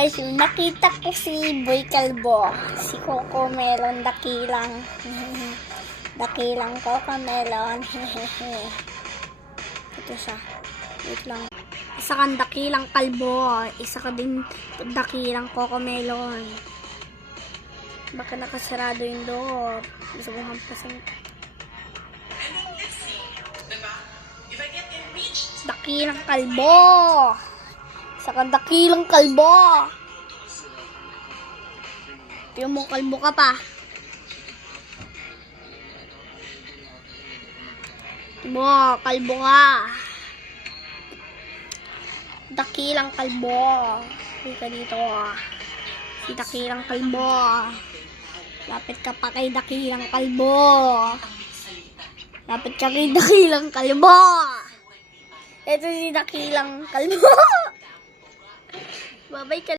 guys, yung nakita ko si Boy Kalbo. Si Coco Melon, dakilang. Dakilang Coco Melon. Ito siya. Wait lang. Isa kang dakilang kalbo. Isa ka din dakilang Coco Melon. Baka nakasarado yung door. Gusto kong hampasin. Dakilang kalbo. Isa kang dakilang kalbo. Yung mo kalbo ka pa. Kalbo ka. Dakilang kalbo. Hindi ka dito. Si dakilang kalbo. Lapit ka pa kay dakilang kalbo. Lapit ka kay dakilang kalbo. Ito si dakilang kalbo. Bye-bye ka.